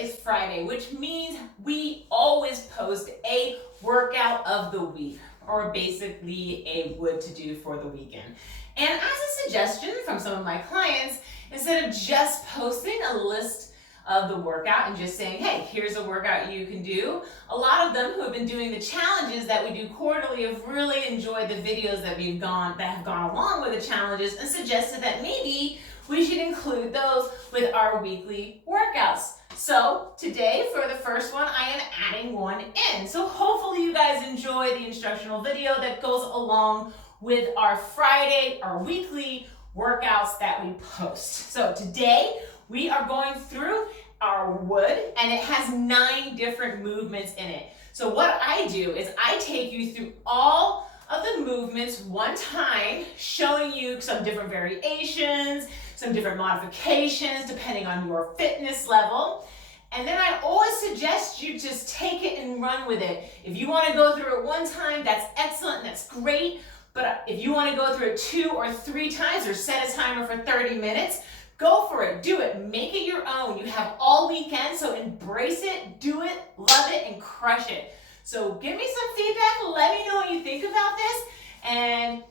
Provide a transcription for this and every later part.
is Friday, which means we always post a workout of the week, or basically a what to do for the weekend. And as a suggestion from some of my clients, instead of just posting a list of the workout and just saying, hey, here's a workout you can do, a lot of them who have been doing the challenges that we do quarterly have really enjoyed the videos that have gone along with the challenges and suggested that maybe we should include those with our weekly workouts. So today, for the first one, I am adding one in. So hopefully you guys enjoy the instructional video that goes along with our Friday, our weekly workouts that we post. So today, we are going through our wood, and it has 9 different movements in it. So what I do is I take you through all of the movements one time, showing you some different variations, some different modifications depending on your fitness level. And then I always suggest you just take it and run with it. If you want to go through it one time, that's excellent, that's great. But if you want to go through it 2 or 3 times or set a timer for 30 minutes, go for it, do it, make it your own. You have all weekend, so embrace it, do it, love it, and crush it. So give me some feedback, let me know what you think about this, and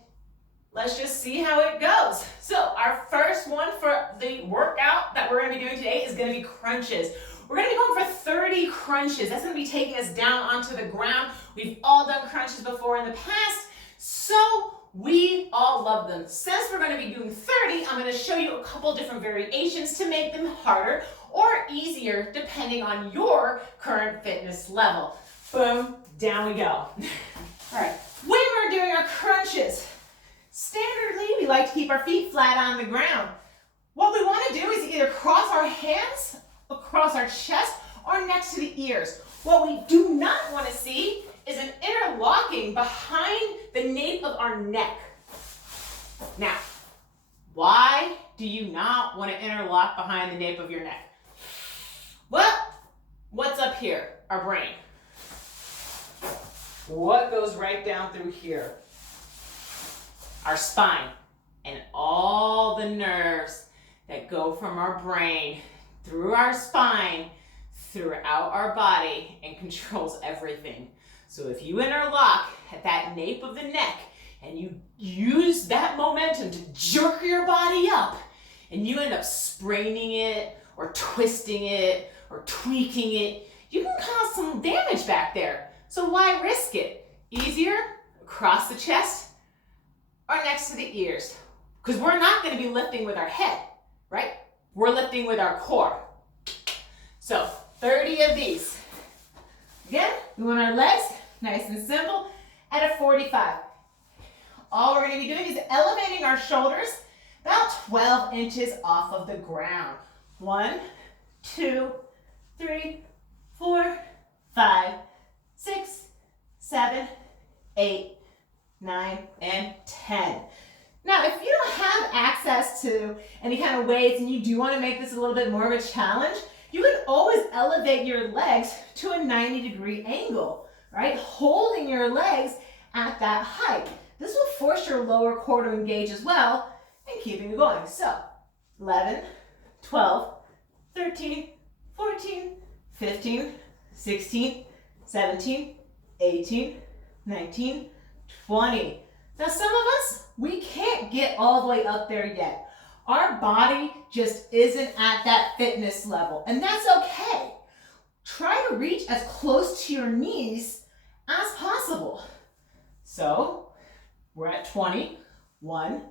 let's just see how it goes. So our first one for the workout that we're gonna be doing today is gonna be crunches. We're gonna be going for 30 crunches. That's gonna be taking us down onto the ground. We've all done crunches before in the past, so we all love them. Since we're gonna be doing 30, I'm gonna show you a couple different variations to make them harder or easier depending on your current fitness level. Boom, down we go. All right, when we're doing our crunches, standardly, we like to keep our feet flat on the ground. What we want to do is either cross our hands across our chest or next to the ears. What we do not want to see is an interlocking behind the nape of our neck. Now, why do you not want to interlock behind the nape of your neck? Well, what's up here? Our brain. What goes right down through here? Our spine, and all the nerves that go from our brain through our spine, throughout our body, and controls everything. So if you interlock at that nape of the neck and you use that momentum to jerk your body up, and you end up spraining it or twisting it or tweaking it, you can cause some damage back there. So why risk it? Easier across the chest or next to the ears. Because we're not going to be lifting with our head, right? We're lifting with our core. So 30 of these. Again, we want our legs nice and simple at a 45. All we're going to be doing is elevating our shoulders about 12 inches off of the ground. 1, 2, 3, 4, 5, 6, 7, 8, 9, and 10. Now, if you don't have access to any kind of weights and you do want to make this a little bit more of a challenge, you can always elevate your legs to a 90-degree angle, right? Holding your legs at that height. This will force your lower core to engage as well and keeping it going. So, 11, 12, 13, 14, 15, 16, 17, 18, 19, 20. Now some of us, we can't get all the way up there yet. Our body just isn't at that fitness level, and that's okay. Try to reach as close to your knees as possible. So we're at 20. 1,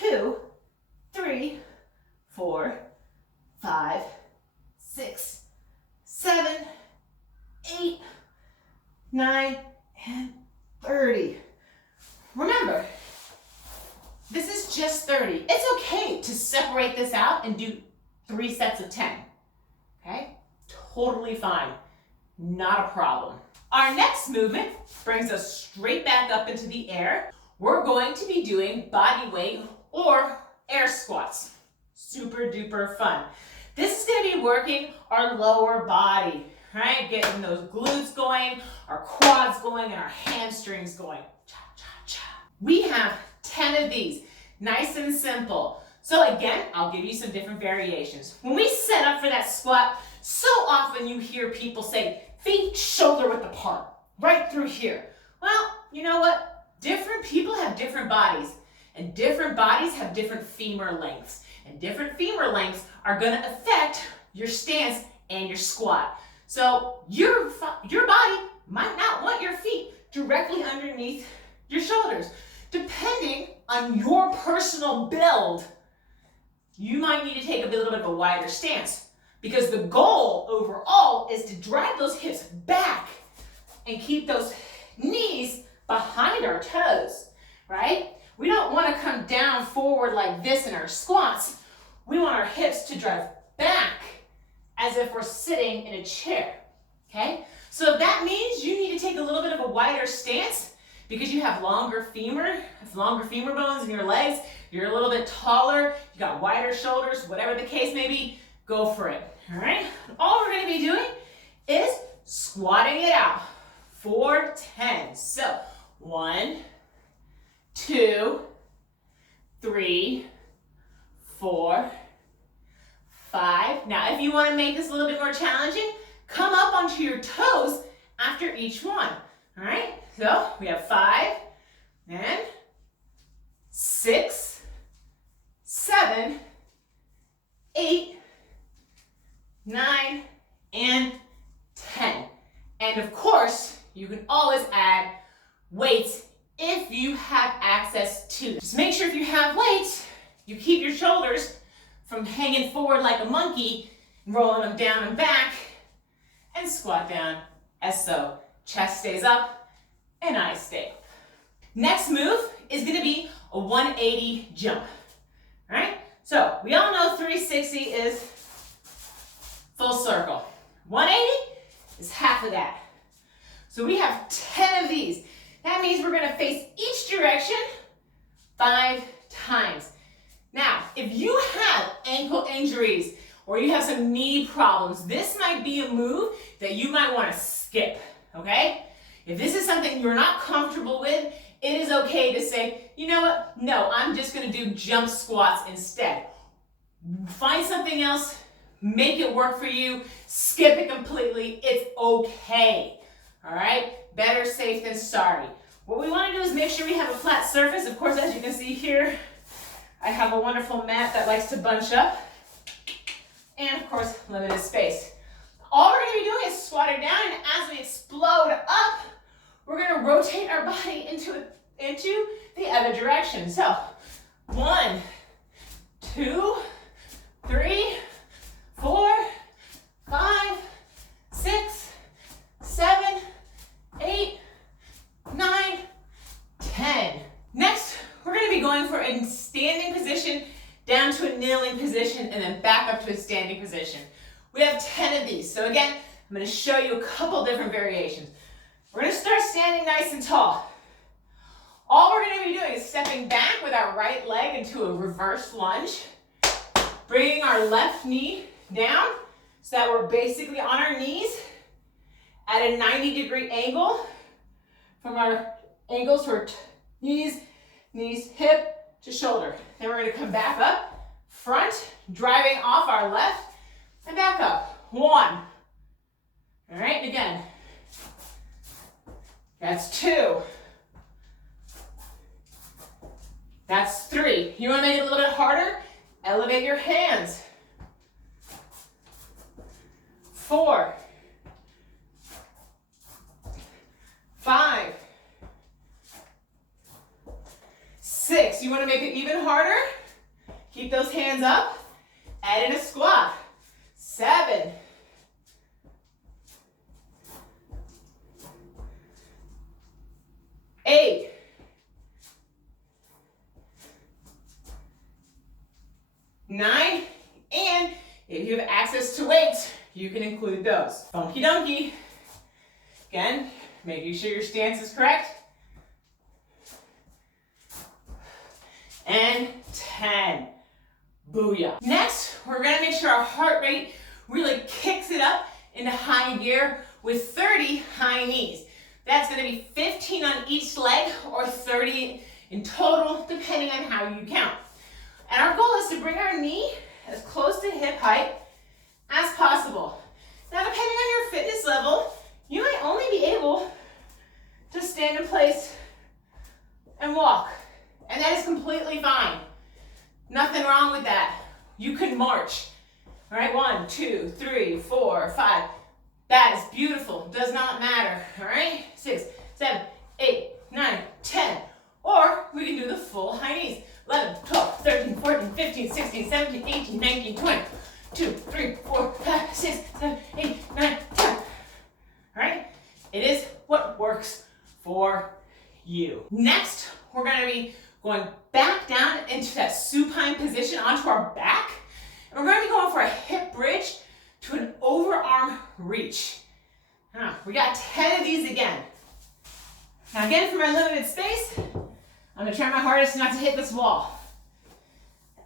2, 3, 4, 5, 6, 7, 8, 9, and 30. Remember, this is just 30. It's okay to separate this out and do 3 sets of 10. Okay? Totally fine. Not a problem. Our next movement brings us straight back up into the air. We're going to be doing body weight or air squats. Super duper fun. This is going to be working our lower body, right? Getting those glutes going, our quads going, and our hamstrings going. Cha, cha, cha. We have 10 of these, nice and simple. So again, I'll give you some different variations. When we set up for that squat, So often you hear people say, feet shoulder width apart, right through here. Well, you know what? Different people have different bodies, and different bodies have different femur lengths, and different femur lengths are going to affect your stance and your squat. So your body might not want your feet directly underneath your shoulders. Depending on your personal build, you might need to take a little bit of a wider stance, because the goal overall is to drive those hips back and keep those knees behind our toes, right? We don't want to come down forward like this in our squats. We want our hips to drive back as if we're sitting in a chair, okay? So that means you need to take a little bit of a wider stance because you have longer femur bones in your legs, you're a little bit taller, you got wider shoulders, whatever the case may be, go for it, all right? All we're gonna be doing is squatting it out for 10. So 1, 2, 3, 4, 5. Now, if you want to make this a little bit more challenging, come up onto your toes after each one. All right? So we have 5 and 6, 7, 8, 9, and 10. And of course, you can always add weights if you have access to them. Just make sure if you have weights, you keep your shoulders from hanging forward like a monkey, rolling them down and back, and squat down as so. Chest stays up, and eyes stay up. Next move is gonna be a 180 jump, all right? So we all know 360 is full circle. 180 is half of that. So we have 10 of these. That means we're gonna face each direction 5 times. Now, if you have ankle injuries or you have some knee problems, this might be a move that you might wanna skip, okay? If this is something you're not comfortable with, it is okay to say, you know what? No, I'm just gonna do jump squats instead. Find something else, make it work for you, skip it completely, it's okay, all right? Better safe than sorry. What we want to do is make sure we have a flat surface. Of course, as you can see here, I have a wonderful mat that likes to bunch up. And of course, limited space. All we're going to be doing is squat it down, and as we explode up, we're going to rotate our body into the other direction. So, 1, 2, 3, 4, 5, 6, 7, 8, 9, 10. Next, we're going to be going for a standing position, down to a kneeling position, and then back up to a standing position. We have 10 of these. So again, I'm going to show you a couple different variations. We're going to start standing nice and tall. All we're going to be doing is stepping back with our right leg into a reverse lunge, bringing our left knee down so that we're basically on our knees at a 90-degree angle from our ankles to our knees, hip to shoulder. Then we're going to come back up, front, driving off our left, and back up. 1. All right, again. That's 2. That's 3. You want to make it a little bit harder? Elevate your hands. 4. 5. 6. You want to make it even harder? Keep those hands up. Add in a squat. 7. 8. 9. And if you have access to weights, you can include those. Funky donkey. Again, making sure your stance is correct. And 10. Booyah. Next, we're gonna make sure our heart rate really kicks it up into high gear with 30 high knees. That's gonna be 15 on each leg or 30 in total, depending on how you count. And our goal is to bring our knee as close to hip height as possible. Now, depending on your fitness level, you might only be able to stand in place and walk. And that is completely fine. Nothing wrong with that. You can march. All right, 1, 2, 3, 4, 5. That is beautiful. Does not matter. All right, 6, 7, 8, 9, 10. Or we can do the full high knees. 11, 12, 13, 14, 15, 16, 17, 18, 19, 20. 2, 3, 4, 5, 6, 7, 8, 9, 10. All right? It is what works for you. Next, we're going to be going back down into that supine position onto our back. And we're going to be going for a hip bridge to an overarm reach. We got 10 of these again. Now again, for my limited space, I'm going to try my hardest not to hit this wall.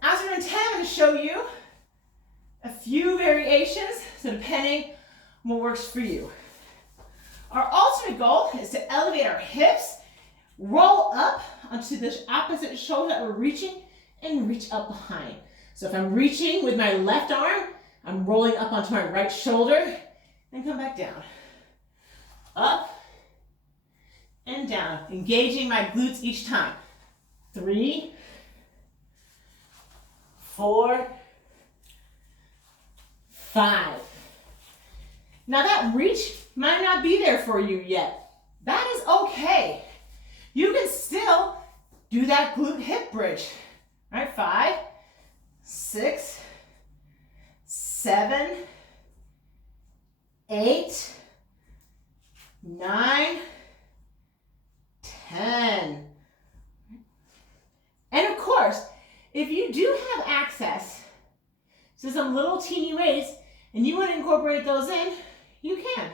As we're in 10, I'm going to show you a few variations, so depending on what works for you. Our ultimate goal is to elevate our hips, roll up onto the opposite shoulder that we're reaching, and reach up behind. So if I'm reaching with my left arm, I'm rolling up onto my right shoulder, and come back down. Up and down, engaging my glutes each time. 3, 4, 5. Now that reach might not be there for you yet. That is okay. You can still do that glute hip bridge. All right, 5, 6, 7, 8, 9, 10. And of course, if you do have access to some little teeny weights and you want to incorporate those in, you can.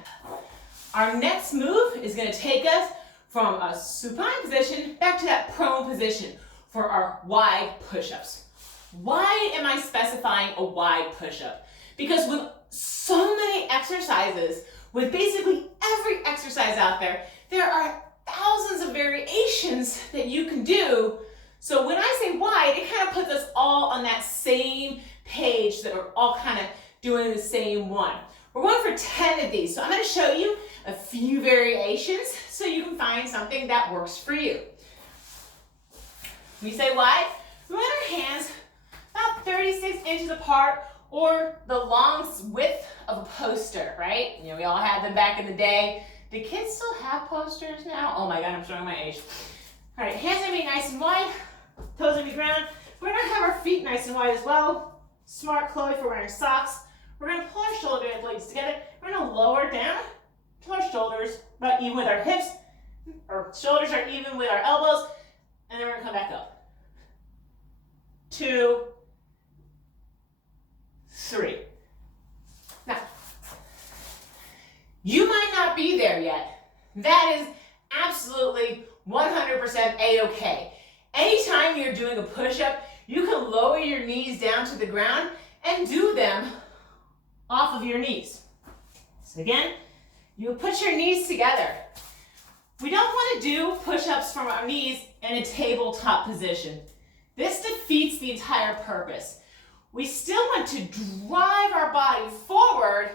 Our next move is going to take us from a supine position back to that prone position for our wide push-ups. Why am I specifying a wide push-up? Because with so many exercises, with basically every exercise out there, there are thousands of variations that you can do. So when I say wide, it kind of puts us all on that same page that we're all kind of doing the same one. We're going for 10 of these. So I'm going to show you a few variations so you can find something that works for you. When we say wide, we want our hands about 36 inches apart or the long width of a poster, right? You know, we all had them back in the day. Do kids still have posters now? Oh my God, I'm showing my age. All right, hands are gonna be nice and wide, toes are gonna be grounded. We're gonna have our feet nice and wide as well. Smart Chloe for wearing socks. We're gonna pull our shoulder blades together. We're gonna lower down till our shoulders about even with our hips. Our shoulders are even with our elbows. And then we're gonna come back up. 2, 3. Now, you might not be there yet. That is absolutely 100% A-okay. Anytime you're doing a push-up, you can lower your knees down to the ground and do them off of your knees. So again, you put your knees together. We don't want to do push-ups from our knees in a tabletop position. This defeats the entire purpose. We still want to drive our body forward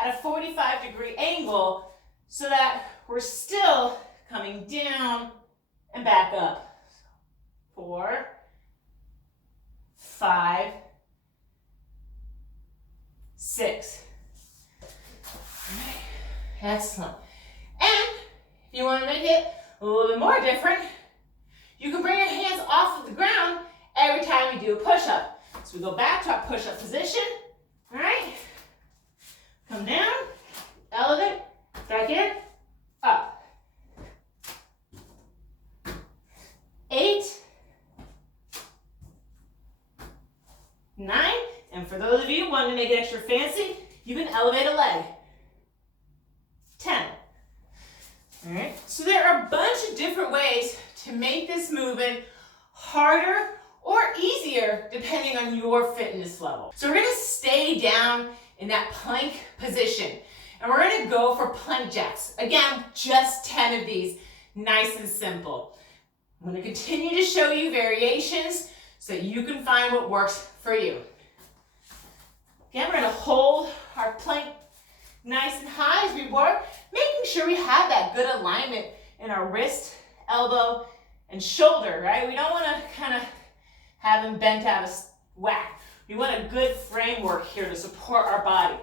at a 45-degree angle so that we're still coming down and back up. 4, 5, 6. All right. Excellent. And if you want to make it a little bit more different, you can bring your hands off of the ground every time you do a push-up. So we go back to our push-up position. All right. Come down, elevate, back in, up. 8, 9, and for those of you wanting to make it extra fancy, you can elevate a leg. 10. All right, so there are a bunch of different ways to make this movement harder or easier depending on your fitness level. So we're gonna stay down in that plank position and we're gonna go for plank jacks. Again, just 10 of these, nice and simple. I'm gonna continue to show you variations so that you can find what works for you. Again, we're gonna hold our plank nice and high as we work, making sure we have that good alignment in our wrist, elbow, and shoulder, right? We don't want to kind of have them bent out of whack. We want a good framework here to support our body.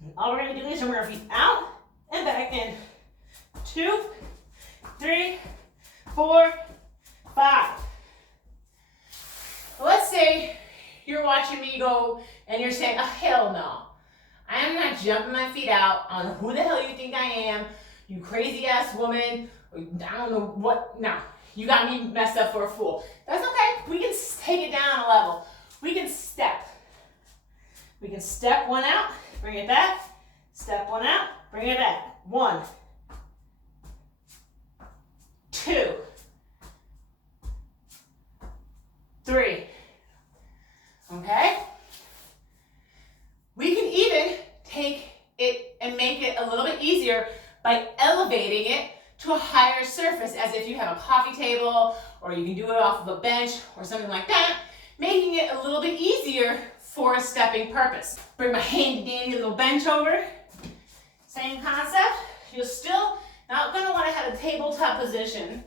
And all we're going to do is bring our feet out and back in. 2, 3, 4, 5. Let's say you're watching me go and you're saying, oh, hell no. I am not jumping my feet out on who the hell you think I am, you crazy ass woman. I don't know what. No, you got me messed up for a fool. That's okay. We can take it down a level. We can step. We can step one out, bring it back. Step one out, bring it back. 1, 2, 3. Okay? We can even take it and make it a little bit easier by elevating it to a higher surface, as if you have a coffee table, or you can do it off of a bench or something like that, making it a little bit easier for a stepping purpose. Bring my handy dandy little bench over. Same concept. You're still not going to want to have a tabletop position.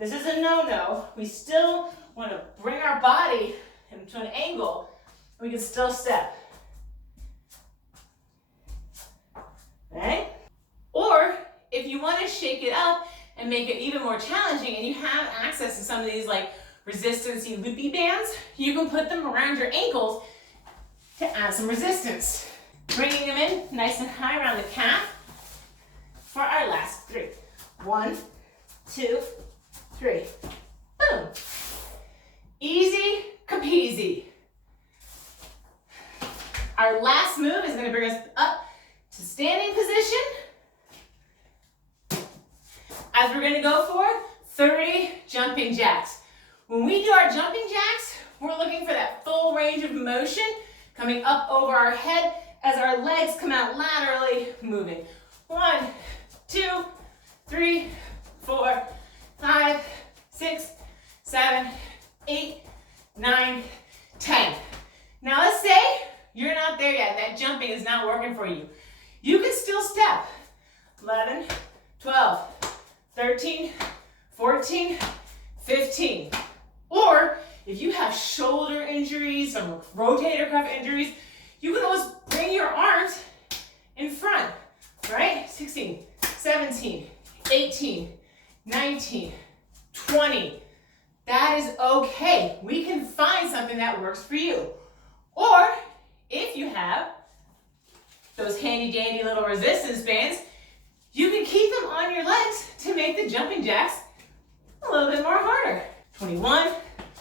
This is a no-no. We still want to bring our body into an angle. We can still step. Okay? Or if you want to shake it up and make it even more challenging, and you have access to some of these like resistance-y loopy bands, you can put them around your ankles to add some resistance. Bringing them in nice and high around the calf for our last 3. 1, 2, 3. Boom. Easy capeasy. Our last move is going to bring us up to standing position, as we're going to go for 30 jumping jacks. When we do our jumping jacks, we're looking for that full range of motion coming up over our head as our legs come out laterally moving. 1, 2, 3, 4, 5, 6, 7, 8, 9, 10. Now let's say you're not there yet. That jumping is not working for you. You can still step. 11, 12, 13, 14, 15. Or if you have shoulder injuries, some rotator cuff injuries, you can always bring your arms in front, right? 16, 17, 18, 19, 20. That is okay. We can find something that works for you. Or if you have those handy dandy little resistance bands, you can keep them on your legs to make the jumping jacks a little bit more harder. 21,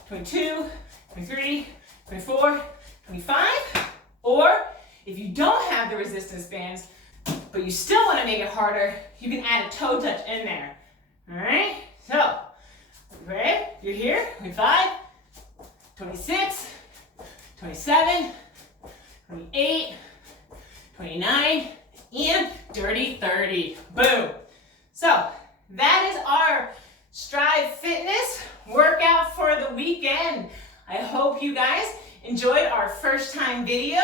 22, 23, 24, 25. Or if you don't have the resistance bands, but you still want to make it harder, you can add a toe touch in there. All right? So, ready? You're here. 25, 26, 27, 28, 29, and dirty 30. Boom. So, that is our Strive Fitness workout for the weekend. I hope you guys enjoyed our first time video.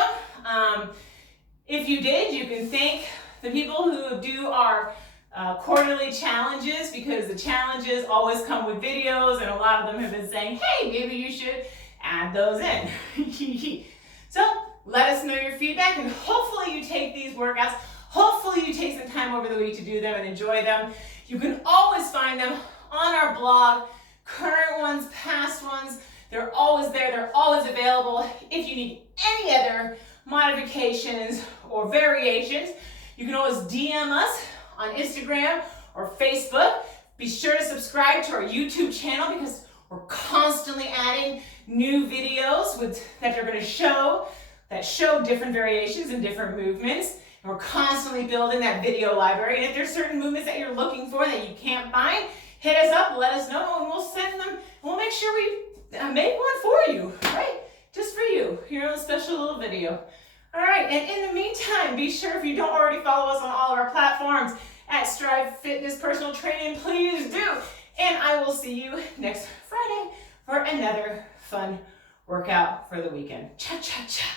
If you did, you can thank the people who do our quarterly challenges, because the challenges always come with videos, and a lot of them have been saying, hey, maybe you should add those in. So let us know your feedback, and hopefully you take these workouts. Hopefully you take some time over the week to do them and enjoy them. You can always find them on our blog, current ones, past ones. They're always there. They're always available. If you need any other modifications or variations, you can always DM us on Instagram or Facebook. Be sure to subscribe to our YouTube channel, because we're constantly adding new videos that are going to show different variations and different movements. And we're constantly building that video library. And if there's certain movements that you're looking for that you can't find, hit us up, let us know, and we'll send them. We'll make sure we make one for you, right? Just for you, your own special little video. All right, and in the meantime, be sure, if you don't already follow us on all of our platforms at Strive Fitness Personal Training, please do. And I will see you next Friday for another fun workout for the weekend. Cha-cha-cha.